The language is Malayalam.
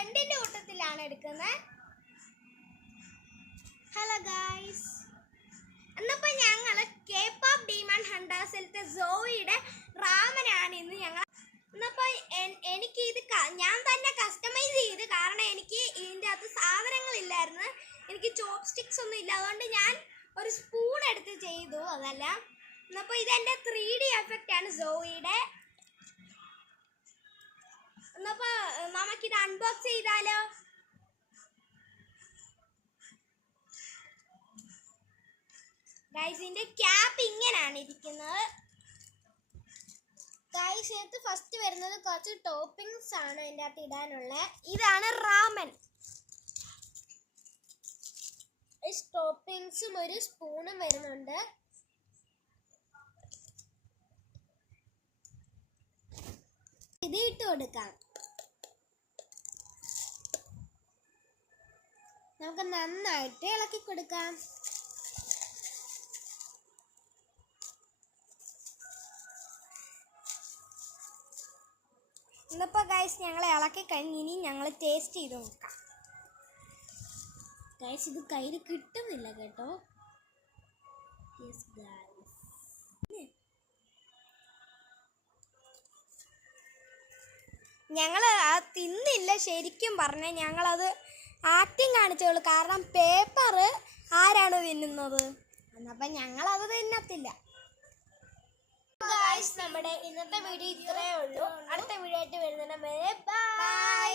ഫ്രണ്ടിന്റെ കൂട്ടത്തിലാണ് എടുക്കുന്നത്. ഹലോ ഗൈസ്, എന്നപ്പോ ഞങ്ങള് K-pop Demon Huntersലത്തെ സോയിയുടെ റാമനാണ് ഇന്ന് ഞങ്ങൾ. എന്നപ്പോ എനിക്ക് ഇത് ഞാൻ തന്നെ കസ്റ്റമൈസ് ചെയ്ത്, കാരണം എനിക്ക് ഇതിൻ്റെ അകത്ത് സാധനങ്ങളില്ലായിരുന്നു, എനിക്ക് ചോപ്പ് സ്റ്റിക്സ് ഒന്നും ഇല്ല, അതുകൊണ്ട് ഞാൻ ഒരു സ്പൂൺ എടുത്ത് ചെയ്തു. അതല്ല, എന്നപ്പോ ഇതെന്റെ 3D എഫക്റ്റ് ആണ് സോയിയുടെ. എന്നപ്പോ നമുക്കിത് അൺബോക്സ് ചെയ്താലോ? ഗൈസ്, ഇതിന്റെ ക്യാപ്പ് ഇങ്ങനെയാണ് ഇരിക്കുന്നത്. ഗൈസ്, ഇതിനകത്ത് ഫസ്റ്റ് വരുന്നത് കുറച്ച് ടോപ്പിംഗ്സ് ആണ് ഇതിൻ്റെ അകത്ത് ഇടാനുള്ള. ഇതാണ് റാമൻ. ടോപ്പിംഗ്സും ഒരു സ്പൂണും വരുന്നുണ്ട്. ഇത് ഇട്ട് കൊടുക്കാം. നമുക്ക് നന്നായിട്ട് ഇളക്കി കൊടുക്കാം. ഇന്നിപ്പോൾ ഗൈസ് ഞങ്ങൾ ഇളക്കി കഴിഞ്ഞ് ഇനി ഞങ്ങൾ ടേസ്റ്റ് ചെയ്ത് നോക്കാം. ഗൈസ്, ഇത് കയ്യിൽ കിട്ടുന്നില്ല കേട്ടോ. ഞങ്ങൾ തിന്നില്ല, ശരിക്കും പറഞ്ഞാൽ ഞങ്ങളത് ആക്ടിങ് കാണിച്ചോളൂ, കാരണം പേപ്പർ ആരാണ് തിന്നുന്നത്, എന്നപ്പം ഞങ്ങളത് തിന്നത്തില്ല. ഗൈസ്, നമ്മുടെ ഇന്നത്തെ വീഡിയോ ഇത്രയേ ഉള്ളൂ. അടുത്ത വീഡിയോ ആയിട്ട് വരുന്നതിന് ബൈ.